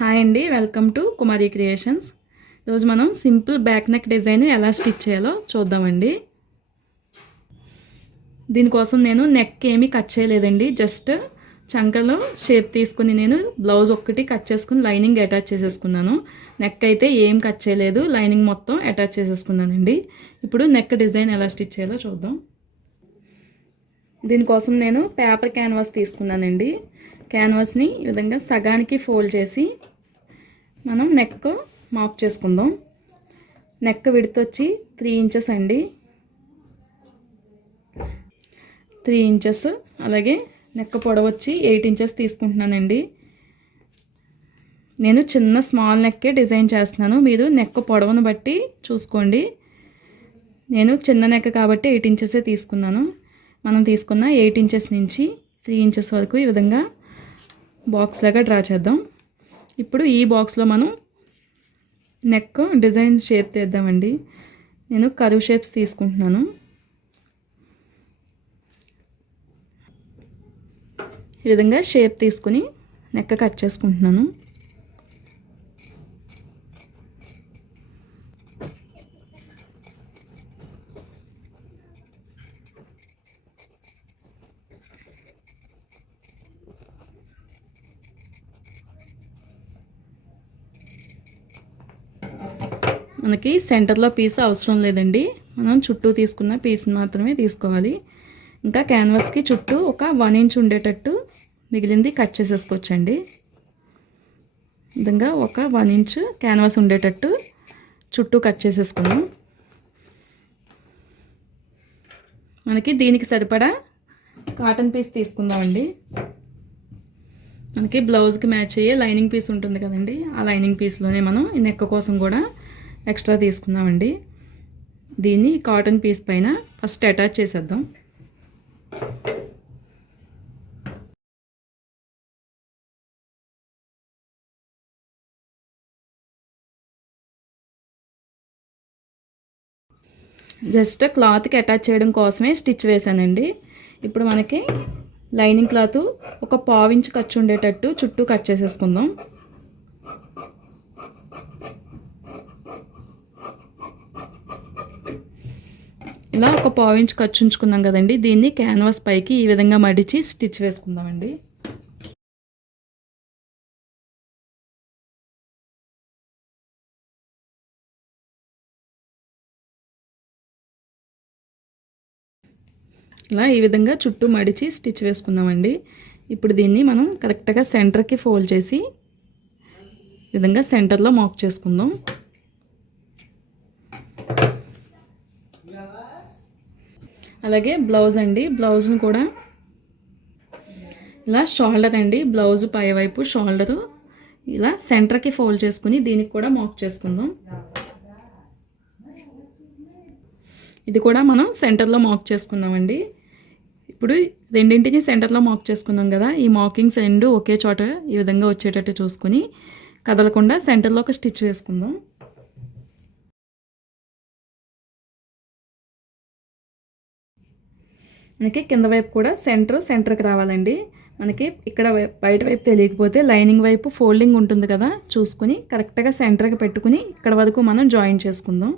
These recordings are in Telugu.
హాయ్ అండి, వెల్కమ్ టు కుమారి క్రియేషన్స్. ఈరోజు మనం సింపుల్ బ్యాక్ నెక్ డిజైన్ ఎలా స్టిచ్ చేయాలో చూద్దామండి. దీనికోసం నేను నెక్ ఏమీ కట్ చేయలేదండి. జస్ట్ చంకలో షేప్ తీసుకుని నేను బ్లౌజ్ ఒక్కటి కట్ చేసుకుని లైనింగ్ అటాచ్ చేసేసుకున్నాను. నెక్ అయితే ఏం కట్ చేయలేదు, లైనింగ్ మొత్తం అటాచ్ చేసేసుకున్నానండి. ఇప్పుడు నెక్ డిజైన్ ఎలా స్టిచ్ చేయాలో చూద్దాం. దీనికోసం నేను పేపర్ క్యాన్వాస్ తీసుకున్నానండి. క్యాన్వాస్ని ఈ విధంగా సగానికి ఫోల్డ్ చేసి మనం నెక్ మార్క్ చేసుకుందాం. నెక్ విడ్త్ వచ్చి 3 ఇంచెస్ అండి, 3 ఇంచెస్. అలాగే నెక్ పొడవు వచ్చి 8 ఇంచెస్ తీసుకుంటున్నానండి. నేను చిన్న స్మాల్ నెక్కే డిజైన్ చేస్తున్నాను, మీరు నెక్ పొడవును బట్టి చూసుకోండి. నేను చిన్న నెక్ కాబట్టి 8 ఇంచెసే తీసుకున్నాను. మనం తీసుకున్న 8 ఇంచెస్ నుంచి 3 ఇంచెస్ వరకు ఈ విధంగా బాక్స్ లాగా డ్రా చేద్దాం. ఇప్పుడు ఈ బాక్స్లో మనం నెక్ డిజైన్ షేప్ తీద్దామండి. నేను కర్వ్ షేప్స్ తీసుకుంటున్నాను. ఈ విధంగా షేప్ తీసుకుని నెక్ కట్ చేసుకుంటున్నాను. మనకి సెంటర్లో పీస్ అవసరం లేదండి, మనం చుట్టూ తీసుకున్న పీస్ మాత్రమే తీసుకోవాలి. ఇంకా క్యాన్వాస్కి చుట్టూ ఒక 1 ఇంచ్ ఉండేటట్టు మిగిలింది కట్ చేసేసుకోవచ్చండి. విధంగా ఒక 1 ఇంచ్ క్యాన్వాస్ ఉండేటట్టు చుట్టూ కట్ చేసేసుకున్నాం. మనకి దీనికి సరిపడా కాటన్ పీస్ తీసుకుందామండి. మనకి బ్లౌజ్కి మ్యాచ్ అయ్యే లైనింగ్ పీస్ ఉంటుంది కదండి, ఆ లైనింగ్ పీస్లోనే మనం ఈ నెక్ కోసం కూడా ఎక్స్ట్రా తీసుకుందామండి. దీన్ని కాటన్ పీస్ పైన ఫస్ట్ అటాచ్ చేసేద్దాం. జస్ట్ క్లాత్కి అటాచ్ చేయడం కోసమే స్టిచ్ వేసానండి. ఇప్పుడు మనకి లైనింగ్ క్లాత్ ఒక 1/4 ఇంచ్ ఖర్చు ఉండేటట్టు చుట్టూ కట్ చేసేసుకుందాం. ఇలా ఒక 1/4 ఇంచ్ ఖర్చు ఉంచుకున్నాం కదండి, దీన్ని క్యాన్వాస్ పైకి ఈ విధంగా మడిచి స్టిచ్ వేసుకుందామండి. ఇలా ఈ విధంగా చుట్టూ మడిచి స్టిచ్ వేసుకుందామండి. ఇప్పుడు దీన్ని మనం కరెక్ట్గా సెంటర్కి ఫోల్డ్ చేసి ఈ విధంగా సెంటర్లో మార్క్ చేసుకుందాం. అలాగే బ్లౌజ్ అండి, బ్లౌజ్ను కూడా ఇలా షోల్డర్ అండి, బ్లౌజ్ పైవైపు షోల్డరు ఇలా సెంటర్కి ఫోల్డ్ చేసుకుని దీనికి కూడా మార్క్ చేసుకుందాం. ఇది కూడా మనం సెంటర్లో మార్క్ చేసుకుందామండి. ఇప్పుడు రెండింటిని సెంటర్లో మార్క్ చేసుకున్నాం కదా, ఈ మార్కింగ్స్ రెండు ఒకే చోట ఈ విధంగా వచ్చేటట్టు చూసుకుని కదలకుండా సెంటర్లో ఒక స్టిచ్ వేసుకుందాం. మనకి కింద వైపు కూడా సెంటర్కి రావాలండి. మనకి ఇక్కడ బయట వైపు తెలియకపోతే లైనింగ్ వైపు ఫోల్డింగ్ ఉంటుంది కదా, చూసుకుని కరెక్ట్గా సెంటర్కి పెట్టుకుని ఇక్కడ వరకు మనం జాయిన్ చేసుకుందాం.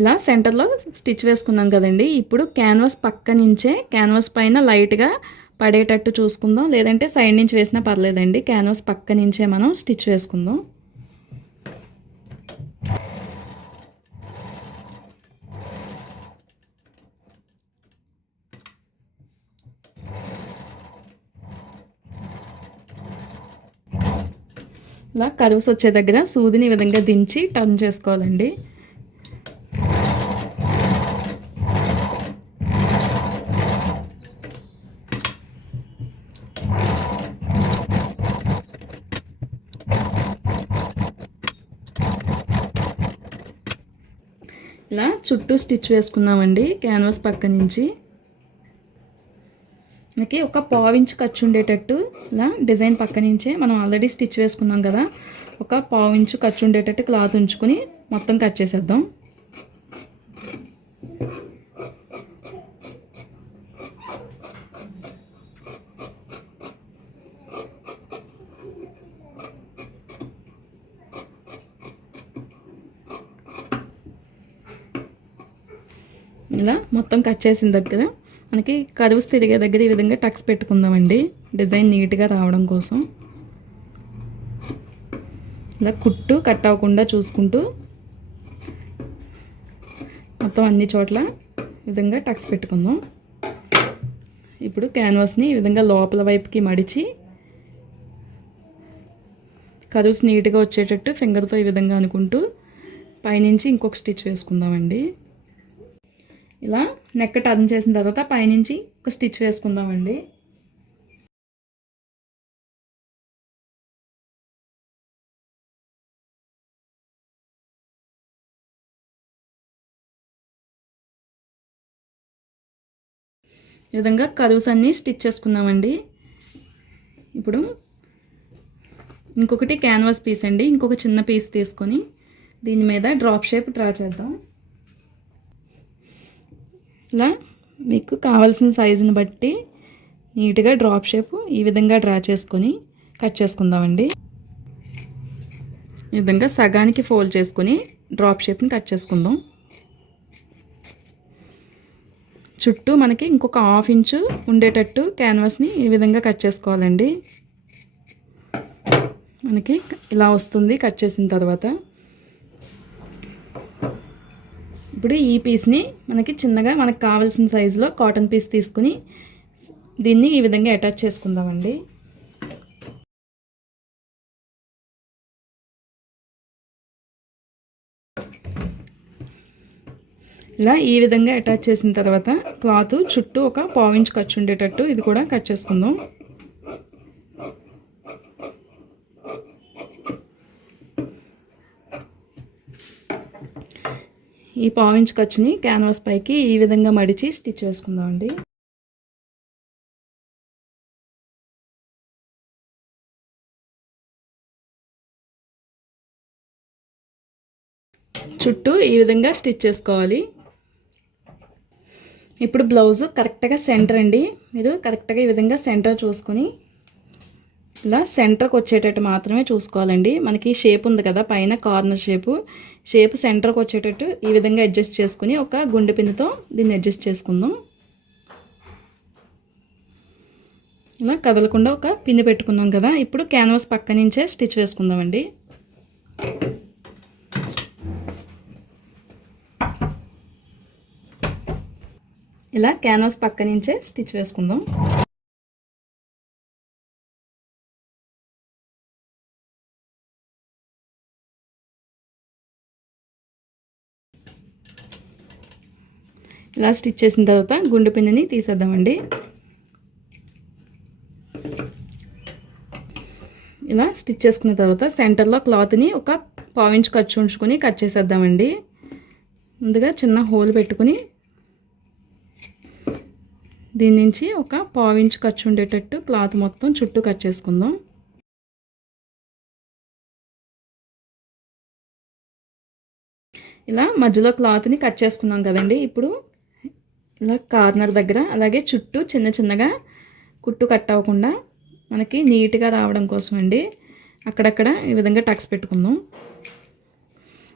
ఇలా సెంటర్లో స్టిచ్ వేసుకున్నాం కదండి. ఇప్పుడు క్యాన్వాస్ పక్క నుంచే క్యాన్వాస్ పైన లైట్గా పడేటట్టు చూసుకుందాం, లేదంటే సైడ్ నుంచి వేసినా పర్లేదండి. క్యాన్వాస్ పక్క నుంచే మనం స్టిచ్ వేసుకుందాం. ఇలా కర్వ్స్ వచ్చే దగ్గర సూదిని ఈ విధంగా దించి టర్న్ చేసుకోవాలండి. ఇలా చుట్టూ స్టిచ్ వేసుకుందామండి. క్యాన్వాస్ పక్క నుంచి మనకి ఒక 1/4 ఇంచ్ ఖర్చు ఉండేటట్టు ఇలా డిజైన్ పక్క నుంచే మనం ఆల్రెడీ స్టిచ్ వేసుకున్నాం కదా, ఒక 1/4 ఇంచ్ ఖర్చు ఉండేటట్టు క్లాత్ ఉంచుకుని మొత్తం కట్ చేసేద్దాం. ఇలా మొత్తం కట్ చేసిన దగ్గర మనకి కర్వ్స్ తిరిగే దగ్గర ఈ విధంగా టక్స్ పెట్టుకుందామండి, డిజైన్ నీట్గా రావడం కోసం. ఇలా కుట్టు కట్ అవ్వకుండా చూసుకుంటూ మొత్తం అన్ని చోట్ల ఈ విధంగా టక్స్ పెట్టుకుందాం. ఇప్పుడు క్యాన్వాస్ని ఈ విధంగా లోపల వైపుకి మడిచి కర్వ్స్ నీట్గా వచ్చేటట్టు ఫింగర్తో ఈ విధంగా అనుకుంటూ పైనుంచి ఇంకొక స్టిచ్ వేసుకుందామండి. ఇలా నెక్ టర్న్ చేసిన తర్వాత పైనుంచి ఒక స్టిచ్ వేసుకుందామండి. ఈ విధంగా కర్వ్స్ అన్నీ స్టిచ్ చేసుకుందామండి. ఇప్పుడు ఇంకొకటి క్యాన్వాస్ పీస్ అండి, ఇంకొక చిన్న పీస్ తీసుకొని దీని మీద డ్రాప్ షేప్ డ్రా చేద్దాం. ఇలా మీకు కావాల్సిన సైజుని బట్టి నీట్గా డ్రాప్ షేప్ ఈ విధంగా డ్రా చేసుకొని కట్ చేసుకుందామండి. ఈ విధంగా సగానికి ఫోల్డ్ చేసుకొని డ్రాప్ షేప్ని కట్ చేసుకుందాం. చుట్టూ మనకి ఇంకొక 1/2 ఇంచు ఉండేటట్టు క్యాన్వాస్ని ఈ విధంగా కట్ చేసుకోవాలండి. మనకి ఇలా వస్తుంది కట్ చేసిన తర్వాత. ఇప్పుడు ఈ పీస్ని మనకి చిన్నగా మనకు కావాల్సిన సైజులో కాటన్ పీస్ తీసుకుని దీన్ని ఈ విధంగా అటాచ్ చేసుకుందామండి. ఇలా ఈ విధంగా అటాచ్ చేసిన తర్వాత క్లాత్ చుట్టూ ఒక 1/4 ఇంచ్ ఖర్చు ఉండేటట్టు ఇది కూడా కట్ చేసుకుందాం. ఈ 1/4 ఇంచ్ ఖర్చుని క్యాన్వాస్ పైకి ఈ విధంగా మడిచి స్టిచ్ చేసుకుందామండి. చుట్టూ ఈ విధంగా స్టిచ్ చేసుకోవాలి. ఇప్పుడు బ్లౌజ్ కరెక్ట్గా సెంటర్ అండి, మీరు కరెక్ట్గా ఈ విధంగా సెంటర్ చూసుకొని ఇలా సెంటర్కి వచ్చేటట్టు మాత్రమే చూసుకోవాలండి. మనకి షేప్ ఉంది కదా పైన కార్నర్ షేప్ సెంటర్కి వచ్చేటట్టు ఈ విధంగా అడ్జస్ట్ చేసుకుని ఒక గుండె పిన్నుతో దీన్ని అడ్జస్ట్ చేసుకుందాం. ఇలా కదలకుండా ఒక పిన్ని పెట్టుకుందాం కదా. ఇప్పుడు క్యాన్వాస్ పక్క నుంచే స్టిచ్ వేసుకుందామండి. ఇలా క్యాన్వాస్ పక్క నుంచే స్టిచ్ వేసుకుందాం. ఇలా స్టిచ్ చేసిన తర్వాత గుండు పిన్నిని తీసేద్దామండి. ఇలా స్టిచ్ చేసుకున్న తర్వాత సెంటర్లో క్లాత్ని ఒక 1/4 ఇంచ్ ఖర్చు ఉంచుకొని కట్ చేసేద్దామండి. ముందుగా చిన్న హోల్ పెట్టుకుని దీని నుంచి ఒక 1/4 ఇంచ్ ఖర్చు ఉండేటట్టు క్లాత్ మొత్తం చుట్టూ కట్ చేసుకుందాం. ఇలా మధ్యలో క్లాత్ని కట్ చేసుకున్నాం కదండి. ఇప్పుడు ఇలా కార్నర్ దగ్గర అలాగే చుట్టూ చిన్నగా కుట్టు కట్ అవ్వకుండా మనకి నీట్గా రావడం కోసం అండి అక్కడక్కడ ఈ విధంగా టక్స్ పెట్టుకుందాం.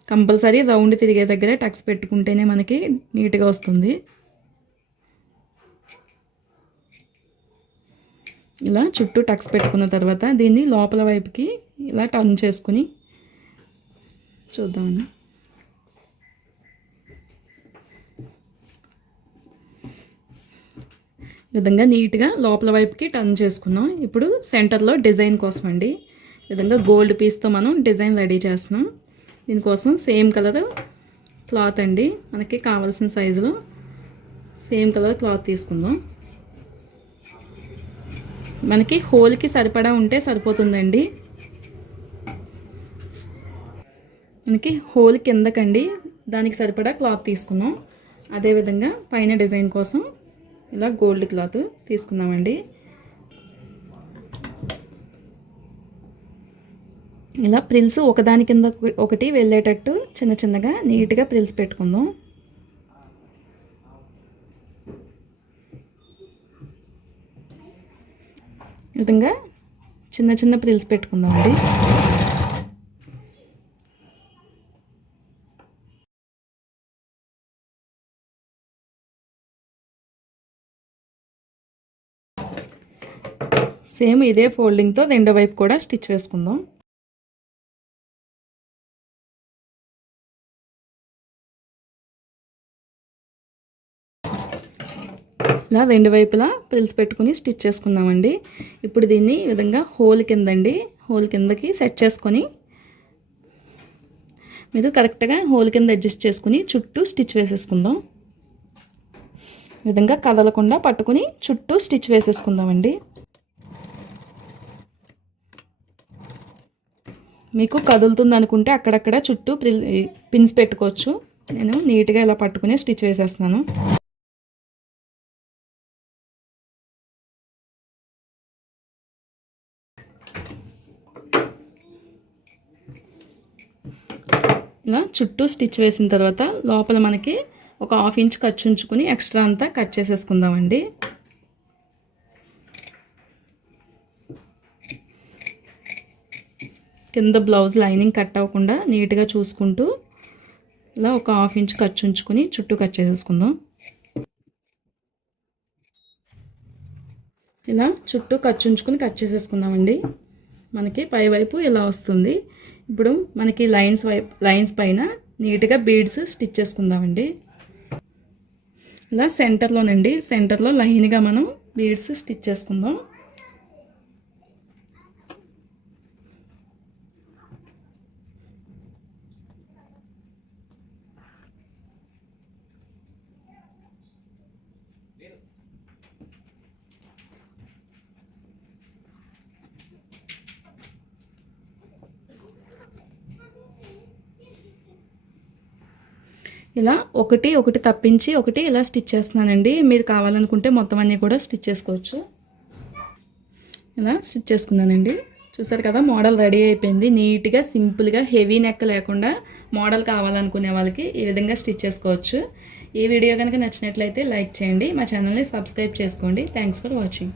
కంపల్సరీ రౌండ్ తిరిగే దగ్గర టక్స్ పెట్టుకుంటేనే మనకి నీట్గా వస్తుంది. ఇలా చుట్టూ టక్స్ పెట్టుకున్న తర్వాత దీన్ని లోపల వైపుకి ఇలా టర్న్ చేసుకుని చూద్దామండి. ఈ విధంగా నీట్గా లోపల వైపుకి టర్న్ చేసుకున్నాం. ఇప్పుడు సెంటర్లో డిజైన్ కోసం అండి ఈ విధంగా గోల్డ్ పీస్తో మనం డిజైన్ రెడీ చేస్తున్నాం. దీనికోసం సేమ్ కలర్ క్లాత్ అండి, మనకి కావాల్సిన సైజులో సేమ్ కలర్ క్లాత్ తీసుకుందాం. మనకి హోల్కి సరిపడా ఉంటే సరిపోతుందండి. మనకి హోల్ కిందకండి దానికి సరిపడా క్లాత్ తీసుకున్నాం. అదేవిధంగా పైన డిజైన్ కోసం ఇలా గోల్డ్ క్లాత్ తీసుకుందామండి. ఇలా ప్రిల్స్ ఒకదాని కింద ఒకటి వెళ్ళేటట్టు చిన్నగా నీట్గా ప్రిల్స్ పెట్టుకుందాం. ఈ విధంగా చిన్న ప్రిల్స్ పెట్టుకుందామండి. సేమ్ ఇదే ఫోల్డింగ్తో రెండో వైపు కూడా స్టిచ్ వేసుకుందాం. ఇలా రెండు వైపులా ప్రిల్స్ పెట్టుకుని స్టిచ్ చేసుకుందామండి. ఇప్పుడు దీన్ని ఈ విధంగా హోల్ కిందకి సెట్ చేసుకొని మీరు కరెక్ట్గా హోల్ కింద అడ్జస్ట్ చేసుకుని చుట్టూ స్టిచ్ వేసేసుకుందాం. ఈ విధంగా కదలకుండా పట్టుకుని చుట్టూ స్టిచ్ వేసేసుకుందామండి. మీకు కదులుతుంది అనుకుంటే అక్కడక్కడ చుట్టూ పిన్స్ పెట్టుకోవచ్చు. నేను నీట్గా ఇలా పట్టుకుని స్టిచ్ వేసేస్తున్నాను. ఇలా చుట్టూ స్టిచ్ వేసిన తర్వాత లోపల మనకి ఒక 1/2 ఇంచ్ ఖర్చు ఉంచుకుని ఎక్స్ట్రా అంతా కట్ చేసేసుకుందామండి. కింద బ్లౌజ్ లైనింగ్ కట్ అవ్వకుండా నీట్గా చూసుకుంటూ ఇలా ఒక 1/2 ఇంచ్ ఖర్చు ఉంచుకుని చుట్టూ కట్ చేసేసుకుందాం. ఇలా చుట్టూ ఖర్చు ఉంచుకుని కట్ చేసేసుకుందామండి. మనకి పై వైపు ఇలా వస్తుంది. ఇప్పుడు మనకి లైన్స్ పైన నీట్గా బీడ్స్ స్టిచ్ చేసుకుందామండి. ఇలా సెంటర్లో లైన్గా మనం బీడ్స్ స్టిచ్ చేసుకుందాం. ఇలా ఒకటి తప్పించి ఒకటి ఇలా స్టిచ్ చేస్తున్నానండి. మీరు కావాలనుకుంటే మొత్తం అన్నీ కూడా స్టిచ్ చేసుకోవచ్చు. ఇలా స్టిచ్ చేసుకున్నానండి. చూసారు కదా, మోడల్ రెడీ అయిపోయింది. నీట్గా సింపుల్గా హెవీ నెక్ లేకుండా మోడల్ కావాలనుకునే వాళ్ళకి ఈ విధంగా స్టిచ్ చేసుకోవచ్చు. ఈ వీడియో కనుక నచ్చినట్లయితే లైక్ చేయండి, మా ఛానల్ని సబ్స్క్రైబ్ చేసుకోండి. Thanks for watching.